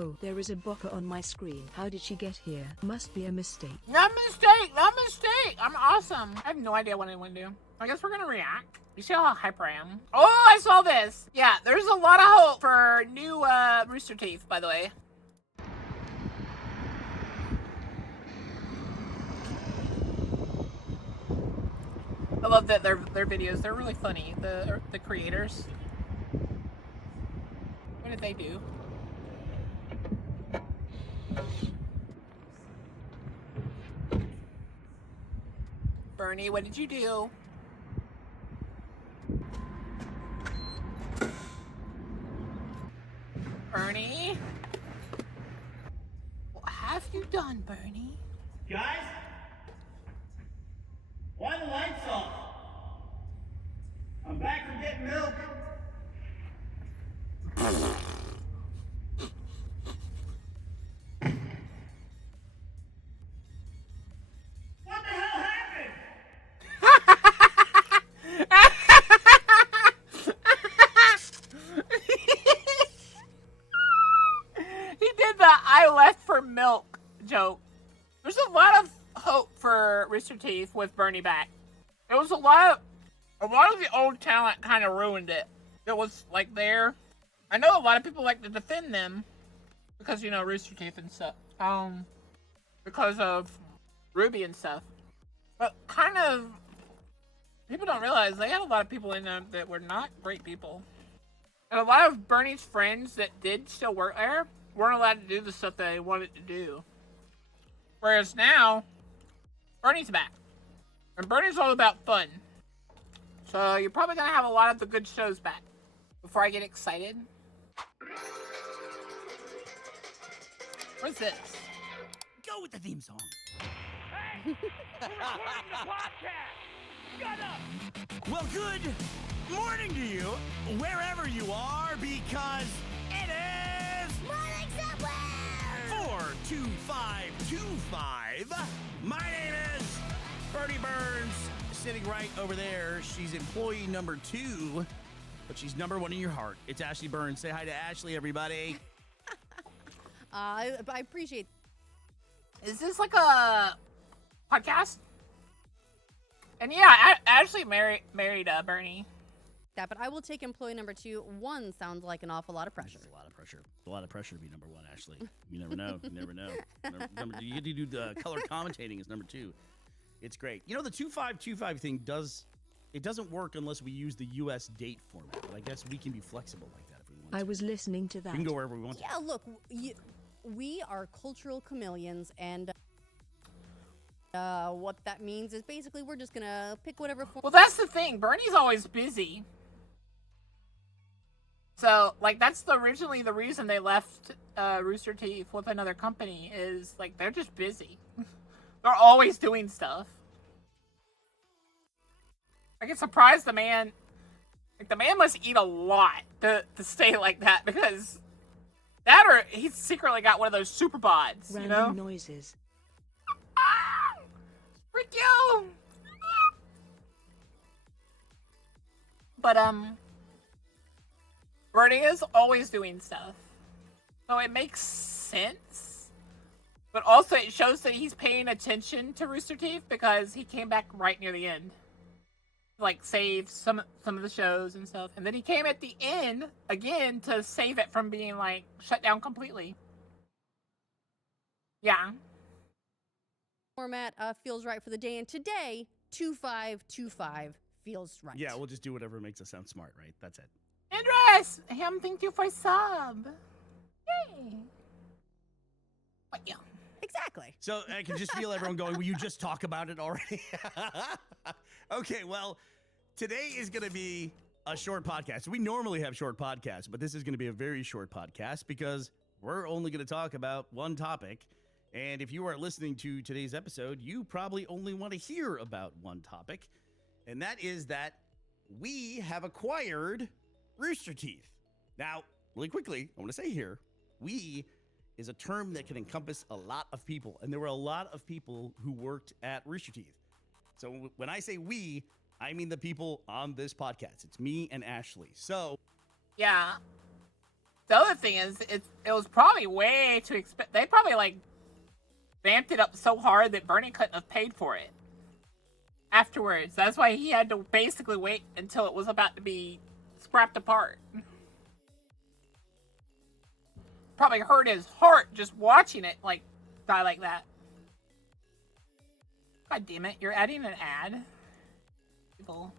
Oh, there is a boka on my screen. How did she get here? Must be a mistake. Not mistake, not mistake. I'm awesome. I have no idea what anyone do. I guess we're gonna react. You see how hyper I am? Oh, I saw this. Yeah, there's a lot of hope for new Rooster Teeth, by the way. I love that their videos. They're really funny. The creators. What did they do? Burnie, what did you do? Burnie? What have you done, Burnie? Guys? Why the lights off? I'm back from getting milk. What the hell happened? He did the I left for milk joke. There's a lot of hope for Rooster Teeth with Burnie back. It was a lot of the old talent kind of ruined it. It was like there. I know a lot of people like to defend them because, you know, Rooster Teeth and stuff. Because of Ruby and stuff. But kind of, people don't realize they had a lot of people in them that were not great people. And a lot of Burnie's friends that did still work there weren't allowed to do the stuff they wanted to do. Whereas now, Burnie's back. And Burnie's all about fun. So you're probably going to have a lot of the good shows back. Before I get excited. What's this? Go with the theme song. Hey! We're recording the podcast! Shut up! Well, good morning to you, wherever you are, because it is Morning Somewhere! 42525. My name is Bernie Burns, sitting right over there. She's employee number 2, but she's number 1 in your heart. It's Ashley Burns. Say hi to Ashley, everybody. I appreciate. Is this like a podcast? And yeah, Ashley married Burnie. that, but I will take employee number 2. 1 sounds like an awful lot of pressure. It's a lot of pressure. A lot of pressure to be number 1, Ashley. You never know. You never know. You get to do the color commentating as number 2. It's great. You know, the 2525 thing doesn't work unless we use the U.S. date format, but I guess we can be flexible like that if we want to. I was listening to that. We can go wherever we want to. Yeah, look, we are cultural chameleons, and what that means is basically we're just gonna pick whatever form. Well, that's the thing. Burnie's always busy. So, like, that's originally the reason they left Rooster Teeth with another company is, like, they're just busy. They're always doing stuff. I get surprised the man... Like, the man must eat a lot to stay like that, because... That or he's secretly got one of those super bods, you know? Random noises. Freak you! But, Burnie is always doing stuff. So it makes sense. But also it shows that he's paying attention to Rooster Teeth because he came back right near the end. Like, save some of the shows and stuff. And then he came at the end, again, to save it from being, like, shut down completely. Yeah. Format feels right for the day, and today 2525 feels right. Yeah, we'll just do whatever makes us sound smart, right? That's it. Andres, thank you for sub. Yay. What, yeah. Exactly. So I can just feel everyone going, will you just talk about it already? Okay, well, today is going to be a short podcast. We normally have short podcasts, but this is going to be a very short podcast because we're only going to talk about one topic. And if you are listening to today's episode, you probably only want to hear about one topic. And that is that we have acquired Rooster Teeth. Now, really quickly, I want to say here, we is a term that can encompass a lot of people. And there were a lot of people who worked at Rooster Teeth. So when I say we, I mean the people on this podcast. It's me and Ashley. So, Yeah. the other thing is, it was probably way too expensive. They probably like vamped it up so hard that Burnie couldn't have paid for it afterwards. That's why he had to basically wait until it was about to be scrapped apart. Probably hurt his heart just watching it like die like that. God damn it, you're adding an ad. People.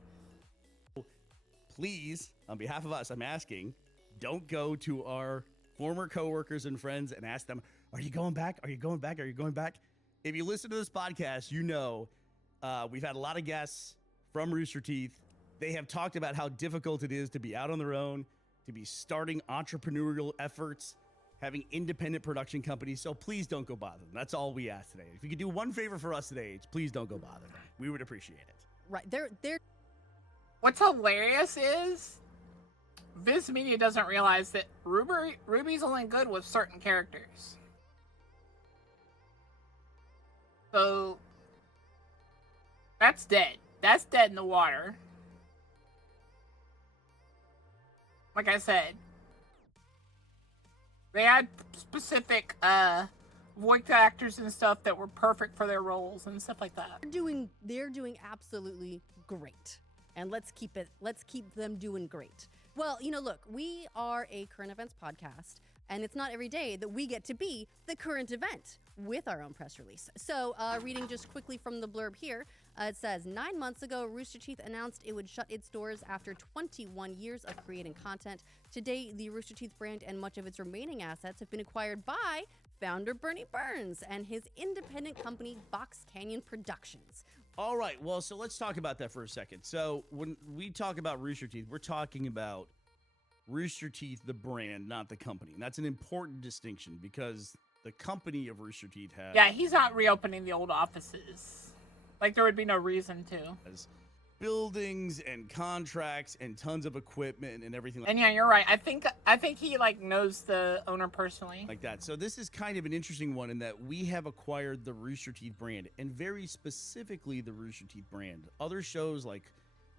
Please, on behalf of us, I'm asking, don't go to our former coworkers and friends and ask them, are you going back? Are you going back? Are you going back? If you listen to this podcast, you know we've had a lot of guests from Rooster Teeth. They have talked about how difficult it is to be out on their own, to be starting entrepreneurial efforts, having independent production companies. So please don't go bother them. That's all we ask today. If you could do one favor for us today, it's please don't go bother them. We would appreciate it. Right. They're What's hilarious is Viz Media doesn't realize that Ruby's only good with certain characters. So that's dead. That's dead in the water. Like I said, they had specific voice actors and stuff that were perfect for their roles and stuff like that. they're doing absolutely great. And let's keep them doing great. Well, look, we are a current events podcast, and it's not every day that we get to be the current event with our own press release. So, reading just quickly from the blurb here, it says, 9 months ago, Rooster Teeth announced it would shut its doors after 21 years of creating content. Today, the Rooster Teeth brand and much of its remaining assets have been acquired by founder Burnie Burns and his independent company, Box Canyon Productions. All right, well, so let's talk about that for a second. So when we talk about Rooster Teeth, we're talking about Rooster Teeth, the brand, not the company. And that's an important distinction because the company of Rooster Teeth has... Yeah, he's not reopening the old offices. Like, there would be no reason to. has buildings and contracts and tons of equipment and everything And yeah, you're right. I think he like knows the owner personally. like that. So this is kind of an interesting one in that we have acquired the Rooster Teeth brand, and very specifically the Rooster Teeth brand. Other shows like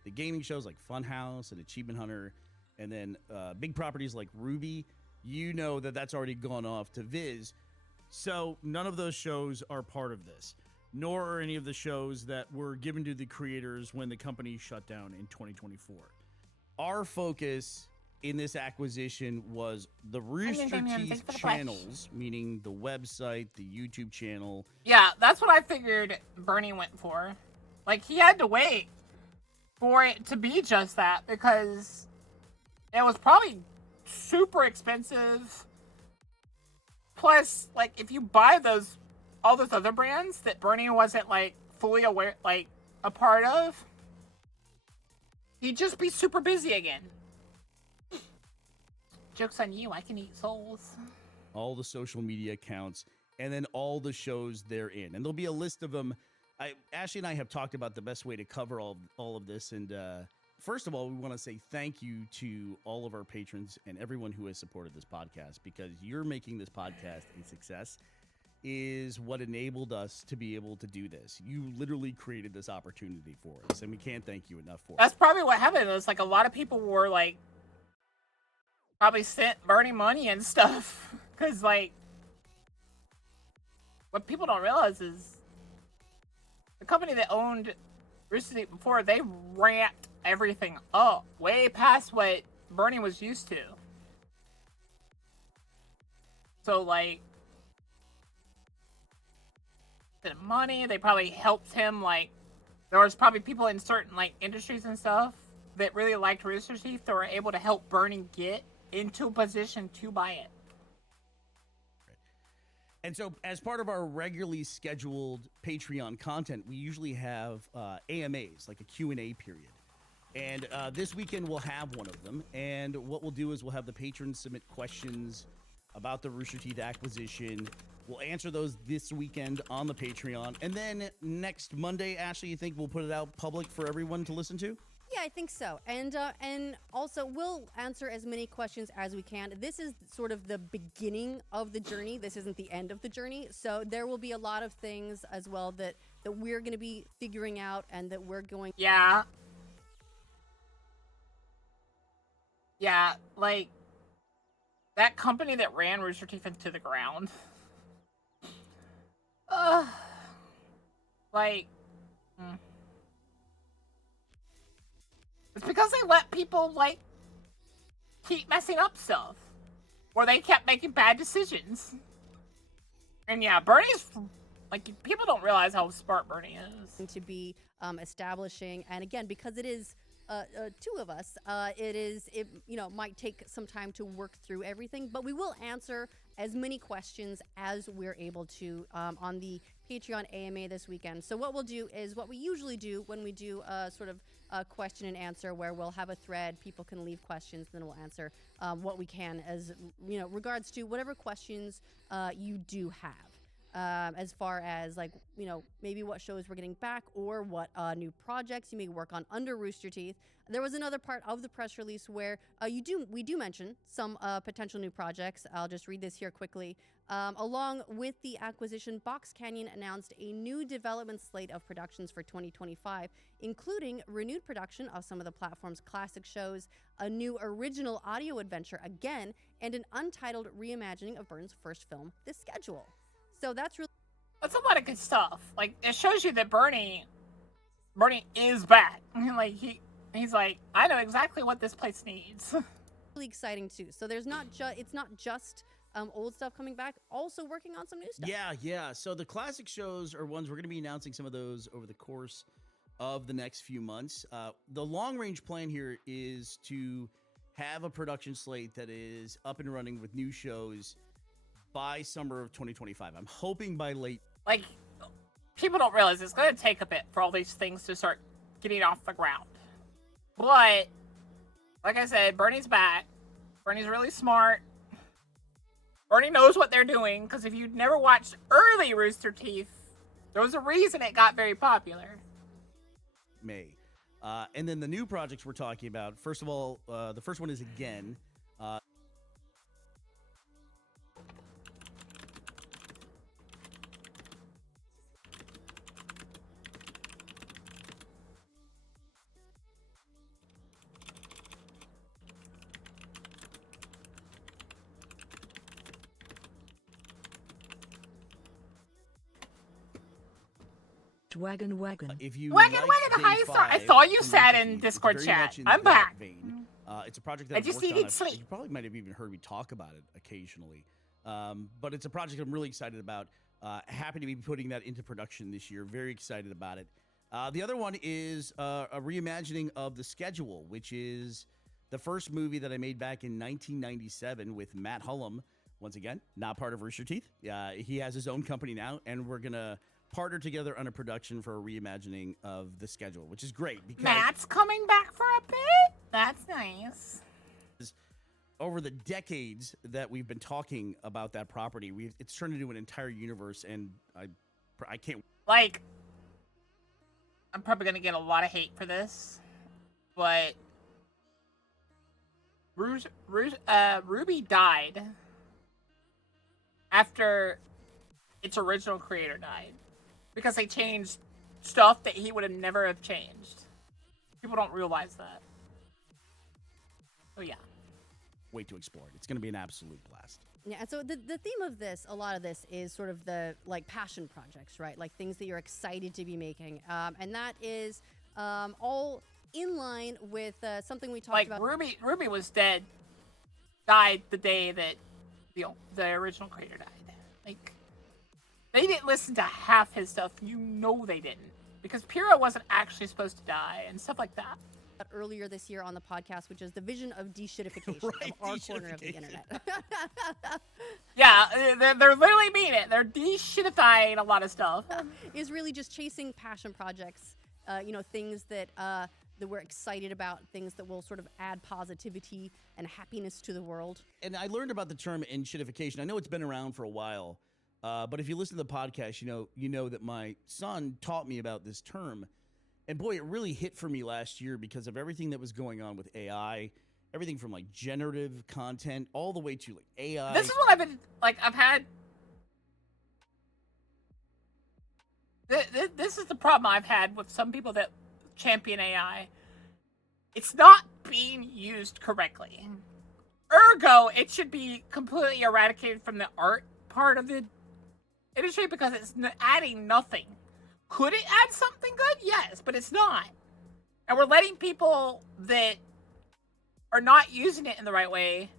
the gaming shows like Funhouse and Achievement Hunter, and then big properties like Ruby, you know that's already gone off to Viz. So none of those shows are part of this, nor are any of the shows that were given to the creators when the company shut down in 2024. Our focus in this acquisition was the Rooster Teeth channels, meaning the website, the YouTube channel. Yeah, that's what I figured Burnie went for. Like, he had to wait for it to be just that because it was probably super expensive. Plus, like, if you buy all those other brands that Burnie wasn't like fully aware, like a part of, he'd just be super busy again. Joke's on you, I can eat souls. All the social media accounts, and then all the shows they're in. And there'll be a list of them. Ashley and I have talked about the best way to cover all of this. And first of all, we want to say thank you to all of our patrons and everyone who has supported this podcast, because you're making this podcast a success is what enabled us to be able to do this. You literally created this opportunity for us, and we can't thank you enough for it. That's probably what happened. It was like a lot of people were like, probably sent Burnie money and stuff. Because, like, what people don't realize is the company that owned Rooster Teeth before, they ramped everything up way past what Burnie was used to. So, like, the money, they probably helped him. Like, there was probably people in certain like industries and stuff that really liked Rooster Teeth that were able to help Burnie get into a position to buy it. And so as part of our regularly scheduled Patreon content, we usually have AMAs, like a Q&A period. And this weekend we'll have one of them. And what we'll do is we'll have the patrons submit questions about the Rooster Teeth acquisition. We'll answer those this weekend on the Patreon. And then next Monday, Ashley, you think we'll put it out public for everyone to listen to? Yeah, I think so. And also, we'll answer as many questions as we can. This is sort of the beginning of the journey. This isn't the end of the journey. So there will be a lot of things as well that we're going to be figuring out and that we're going... Yeah. Yeah, like, that company that ran Rooster Teeth into the ground. Uh, like, it's because they let people, like, keep messing up stuff. Or they kept making bad decisions. And yeah, Burnie's, like, people don't realize how smart Burnie is. To be establishing, and again, because it is two of us, it might take some time to work through everything, but we will answer as many questions as we're able to on the Patreon AMA this weekend. So what we'll do is what we usually do when we do a sort of question and answer, where we'll have a thread, people can leave questions, then we'll answer what we can as regards to whatever questions you do have. As far as maybe what shows we're getting back, or what new projects you may work on under Rooster Teeth. There was another part of the press release where we do mention some potential new projects. I'll just read this here quickly. Along with the acquisition, Box Canyon announced a new development slate of productions for 2025, including renewed production of some of the platform's classic shows, a new original audio adventure again, and an untitled reimagining of Burns' first film, The Schedule. So that's a lot of good stuff. Like, it shows you that Burnie is back. Like, he's like, I know exactly what this place needs. really exciting too. So there's it's not just old stuff coming back, also working on some new stuff. Yeah. So the classic shows are ones we're going to be announcing some of those over the course of the next few months. The long range plan here is to have a production slate that is up and running with new shows by summer of 2025. I'm hoping by late. Like, people don't realize it's going to take a bit for all these things to start getting off the ground. But, like I said, Burnie's back. Burnie's really smart. Burnie knows what they're doing, because if you'd never watched early Rooster Teeth, there was a reason it got very popular. May. And then the new projects we're talking about, first of all, the first one is Again. Wagon. If you Wagon, liked hi, Day sorry. I 5 saw you from sat Rooster in Teeth, Discord very chat. much in I'm that back. vein. It's a project that I I've just worked on. needed sleep. You probably might have even heard me talk about it occasionally. But it's a project I'm really excited about. Happy to be putting that into production this year. Very excited about it. The other one is a reimagining of The Schedule, which is the first movie that I made back in 1997 with Matt Hullum. Once again, not part of Rooster Teeth. He has his own company now, and we're going to partner together on a production for a reimagining of The Schedule, which is great. Because Matt's coming back for a bit? That's nice. over the decades that we've been talking about that property, it's turned into an entire universe, and I can't. Like, I'm probably going to get a lot of hate for this, but Ruby died after its original creator died because they changed stuff that he would have never have changed. People don't realize that. So yeah. Wait to explore it. It's going to be an absolute blast. Yeah, and so the theme of this, a lot of this is sort of the passion projects, right? Like things that you're excited to be making, and that is all in line with something we talked about. Ruby was died the day that the original creator died. Like, they didn't listen to half his stuff. You know they didn't, because Pyrrha wasn't actually supposed to die and stuff like that. Earlier this year on the podcast, which is the vision of de-shitification Right, of our corner of the internet. Yeah, they're literally mean it. They're de-shitifying a lot of stuff. Is really just chasing passion projects, things that we're excited about, things that will sort of add positivity and happiness to the world. And I learned about the term enshittification. I know it's been around for a while, but if you listen to the podcast, you know that my son taught me about this term. And boy, it really hit for me last year because of everything that was going on with AI, everything from like generative content all the way to like AI. This is what I've had. This is the problem I've had with some people that champion AI. It's not being used correctly. Ergo, it should be completely eradicated from the art part of the industry because it's adding nothing. Could it add something good? Yes, but it's not. And we're letting people that are not using it in the right way,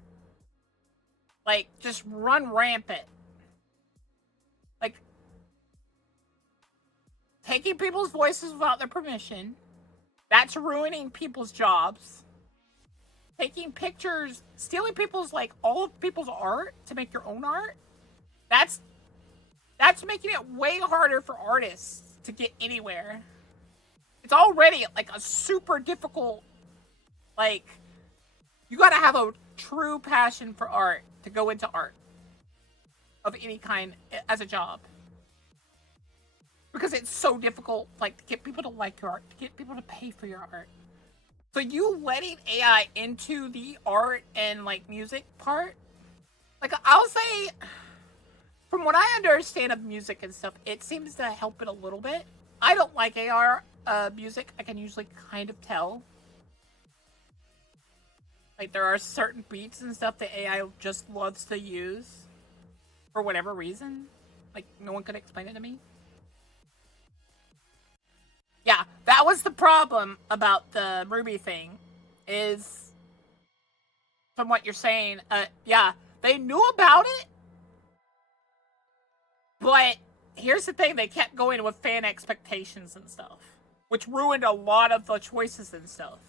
like, just run rampant. Like, taking people's voices without their permission. That's ruining people's jobs. Taking pictures, stealing people's, like, all of people's art to make your own art. That's making it way harder for artists to get anywhere. It's already, like, a super difficult, like, you gotta have a true passion for art to go into art of any kind as a job. Because it's so difficult, like, to get people to like your art, to get people to pay for your art. So you letting AI into the art and, like, music part, like, I'll say, from what I understand of music and stuff, it seems to help it a little bit. I don't like AR music. I can usually kind of tell. Like, there are certain beats and stuff that AI just loves to use for whatever reason. Like, no one could explain it to me. Yeah, that was the problem about the Ruby thing, is, from what you're saying, yeah, they knew about it, but here's the thing, they kept going with fan expectations and stuff, which ruined a lot of the choices and stuff,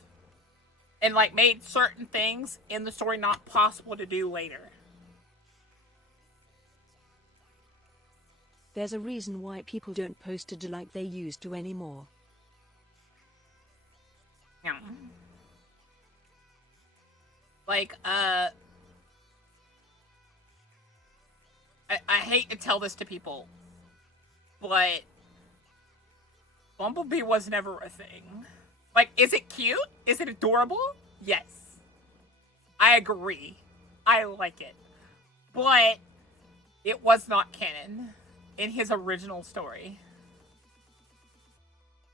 and, like, made certain things in the story not possible to do later. There's a reason why people don't post it like they used to anymore. Yeah. Like, I hate to tell this to people, but Bumblebee was never a thing. Like, is it cute? Is it adorable? Yes. I agree. I like it. But it was not canon in his original story.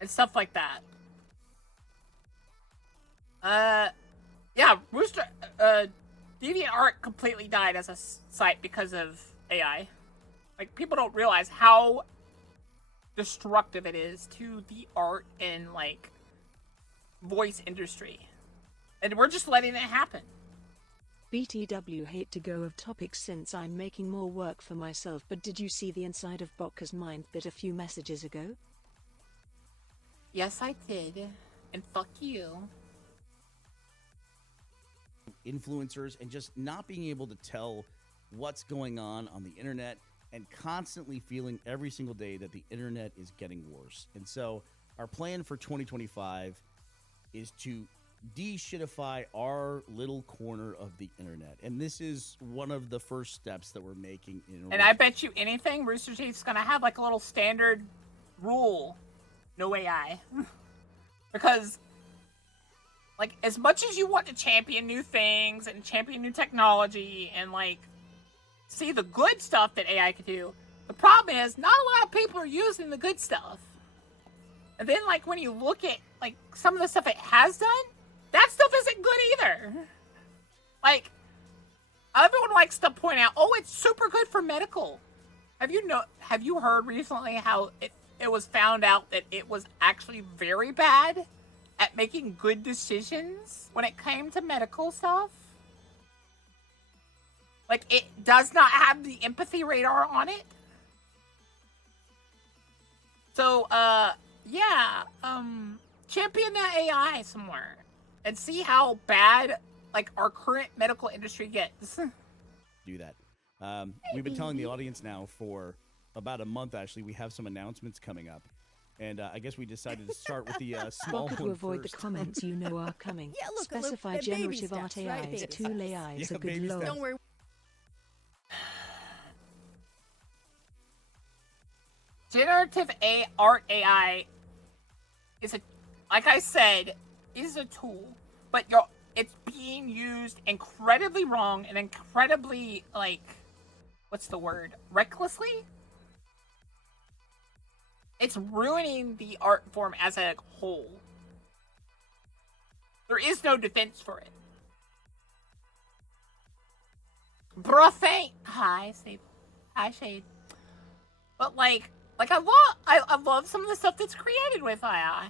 And stuff like that. Yeah, Rooster, DeviantArt completely died as a site because of AI. Like, people don't realize how destructive it is to the art and, like, voice industry. And we're just letting it happen. BTW, hate to go off topic since I'm making more work for myself, but did you see the inside of Boka's mind bit a few messages ago? Yes, I did. And fuck you. Influencers and just not being able to tell what's going on the internet and constantly feeling every single day that the internet is getting worse. And so our plan for 2025 is to de-shitify our little corner of the internet. And this is one of the first steps that we're making. And I bet you anything, Rooster Teeth's gonna have, like, a little standard rule. No AI. Because, like, as much as you want to champion new things and champion new technology and, like, see the good stuff that AI can do, the problem is not a lot of people are using the good stuff. And then, like, when you look at, like, some of the stuff it has done, that stuff isn't good either. Like, everyone likes to point out, oh, it's super good for medical. Have you heard recently how it was found out that it was actually very bad at making good decisions when it came to medical stuff? Like, it does not have the empathy radar on it. So, yeah, champion that AI somewhere and see how bad, like, our current medical industry gets. Do that. We've been telling the audience now for about a month, actually. We have some announcements coming up. And I guess we decided to start with the small Boka, one to avoid first. the comments you know are coming. Yeah, look, Specify baby generative steps, art right? AIs, Baby two steps. AIs, Yeah, a good baby lord. steps. Don't worry. Generative art AI is like I said, is a tool, but it's being used incredibly wrong and incredibly, like, what's the word? Recklessly? It's ruining the art form as a whole. There is no defense for it. Bruh, thank. Hi, Steve. Hi, Shade. But I love some of the stuff that's created with AI.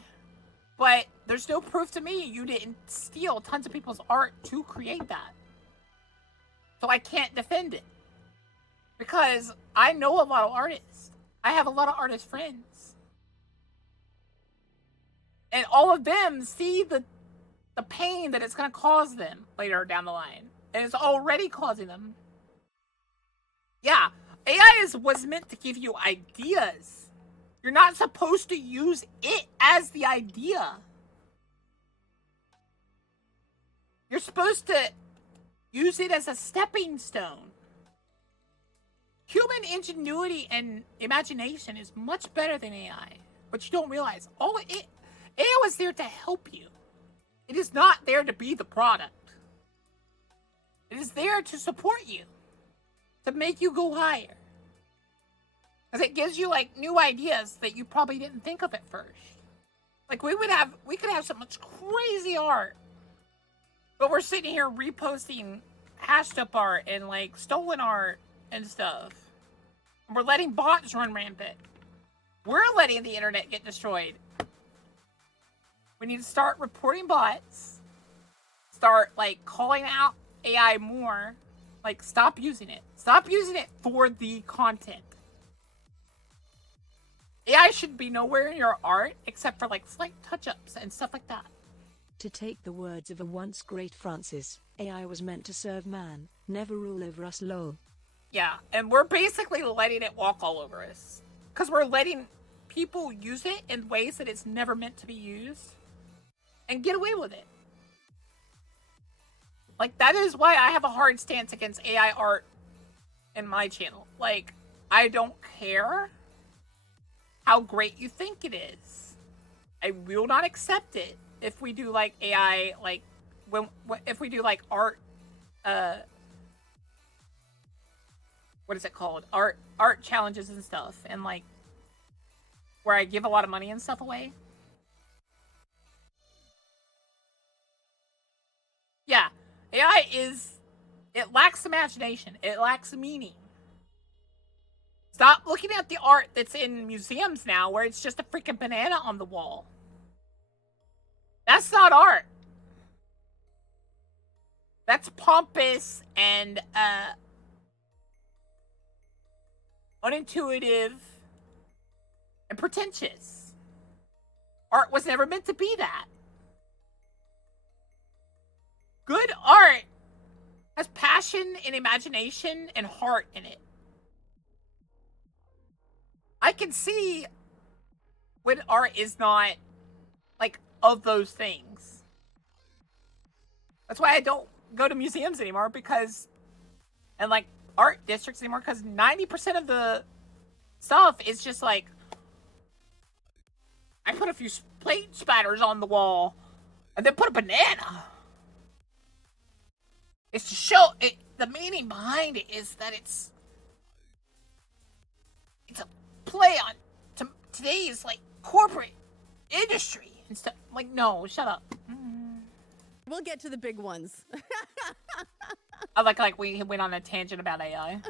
But there's no proof to me you didn't steal tons of people's art to create that. So I can't defend it. Because I know a lot of artists. I have a lot of artist friends. And all of them see the pain that it's going to cause them later down the line. And it's already causing them. Yeah, AI was meant to give you ideas. You're not supposed to use it as the idea. You're supposed to use it as a stepping stone. Human ingenuity and imagination is much better than AI. But you don't realize, AI was there to help you. It is not there to be the product. It is there to support you. To make you go higher. Because it gives you, like, new ideas that you probably didn't think of at first. Like, we could have so much crazy art. But we're sitting here reposting hashed up art and, like, stolen art and stuff. And we're letting bots run rampant. We're letting the internet get destroyed. We need to start reporting bots. Start, like, calling out AI more. Like, stop using it. Stop using it for the content. AI should be nowhere in your art except for, like, slight touch-ups and stuff like that. To take the words of a once great Francis, AI was meant to serve man, never rule over us, lol. Yeah, and we're basically letting it walk all over us. Because we're letting people use it in ways that it's never meant to be used. And get away with it. Like, that is why I have a hard stance against AI art in my channel. Like, I don't care how great you think it is. I will not accept it if we do, like, AI, like, if we do, like, art, what is it called? Art challenges and stuff. And, like, where I give a lot of money and stuff away. Yeah. AI it lacks imagination. It lacks meaning. Stop looking at the art that's in museums now where it's just a freaking banana on the wall. That's not art. That's pompous and unintuitive and pretentious. Art was never meant to be that. Good art has passion and imagination and heart in it. I can see when art is not, like, of those things. That's why I don't go to museums anymore and, like, art districts anymore, because 90% of the stuff is just, like, I put a few plate spatters on the wall and then put a banana. It's to show it. The meaning behind it is that it's a play on today's, like, corporate industry and stuff. Like, no, shut up. We'll get to the big ones. I like we went on a tangent about AI.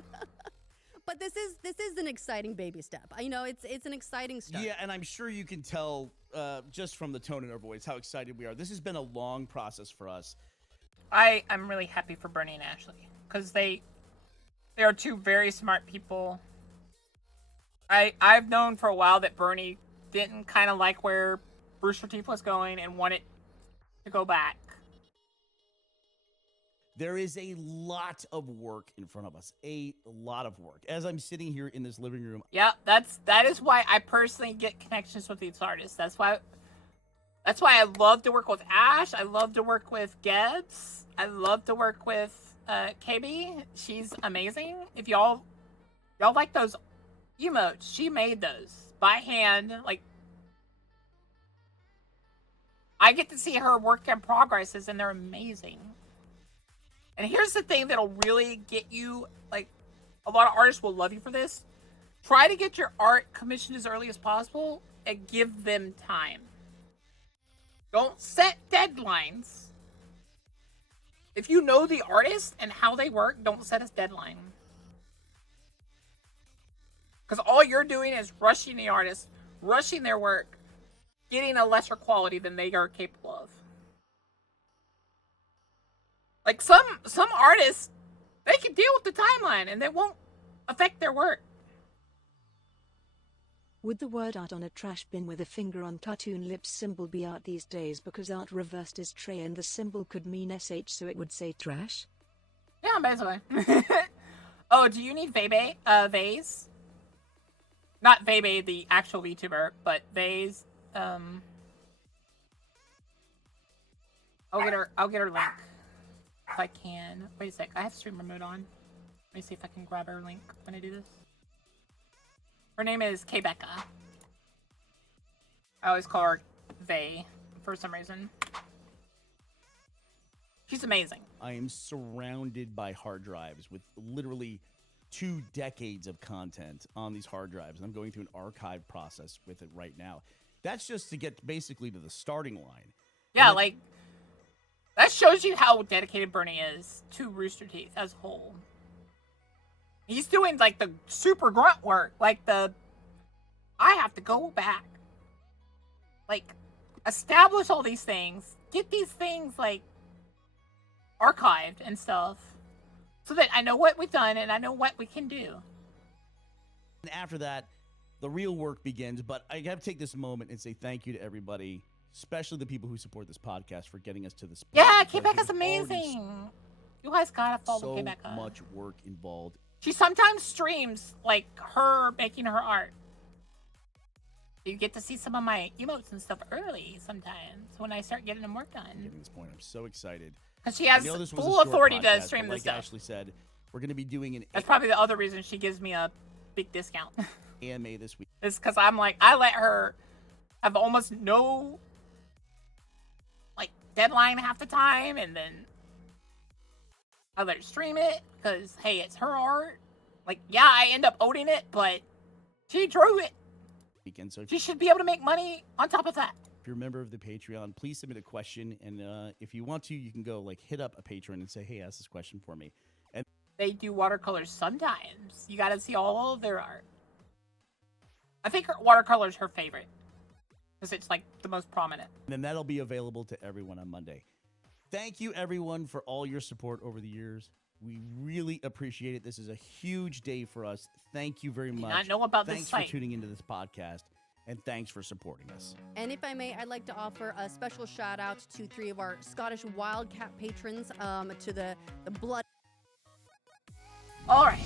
But this is an exciting baby step. You know, it's an exciting start. Yeah, and I'm sure you can tell just from the tone in our voice how excited we are. This has been a long process for us. I'm really happy for Burnie and Ashley because they are two very smart people. I've known for a while that Burnie didn't kind of like where Rooster Teeth was going and wanted to go back. There is a lot of work in front of us. A lot of work. As I'm sitting here in this living room. Yeah, that is why I personally get connections with these artists. That's why I love to work with Ash. I love to work with Gebs. I love to work with KB. She's amazing. If y'all like those emotes, she made those by hand. Like, I get to see her work in progresses, and they're amazing. And here's the thing that'll really get you, like, a lot of artists will love you for this. Try to get your art commissioned as early as possible and give them time. Don't set deadlines. if you know the artist and how they work, don't set a deadline. Because all you're doing is rushing the artist, rushing their work, getting a lesser quality than they are capable of. Like some artists, they can deal with the timeline and they won't affect their work. Would the word art on a trash bin with a finger on cartoon lips symbol be art these days because art reversed is tray and the symbol could mean SH so it would say trash? Yeah, basically. Oh, do you need Vase? Not Vebe, the actual VTuber, but Vase. I'll get her link. If I can. Wait a sec, I have streamer mode on. Let me see if I can grab her link when I do this. Her name is Kbecca. I always call her Vay for some reason. She's amazing. I am surrounded by hard drives with literally 2 decades of content on these hard drives. And I'm going through an archive process with it right now. That's just to get basically to the starting line. Yeah, like, that shows you how dedicated Burnie is to Rooster Teeth as a whole. He's doing, like, the super grunt work. Like, I have to go back. Like, establish all these things. Get these things, like, archived and stuff. So that I know what we've done and I know what we can do. And after that, the real work begins. But I have to take this moment and say thank you to everybody, especially the people who support this podcast, for getting us to this point. Yeah, because Kbecca's there's amazing. You guys gotta follow so Kbecca. much work involved. She sometimes streams, like, her making her art. You get to see some of my emotes and stuff early sometimes when I start getting them work done. Getting to this point, I'm so excited. Because she has I know this was a full short authority podcast, to stream but this like stuff. Ashley said, we're going to be doing an That's probably the other reason she gives me a big discount. AMA this week. It's because I'm like, I let her have almost no, like, deadline half the time, and then I let her stream it because, hey, it's her art. Like, yeah, I end up owning it, but she drew it. Weekend. So She should be able to make money on top of that. if you're a member of the Patreon, please submit a question. And if you want to, you can go like hit up a patron and say, hey, ask this question for me. And They do watercolors sometimes. You gotta see all of their art. I think watercolor's her favorite. Because it's like the most prominent. then that'll be available to everyone on Monday. Thank you, everyone, for all your support over the years. We really appreciate it. This is a huge day for us. Thank you very much. I know about this Thanks site. for tuning into this podcast, and thanks for supporting us. And if I may, I'd like to offer a special shout out to 3 of our Scottish Wildcat patrons, to the blood. Alright.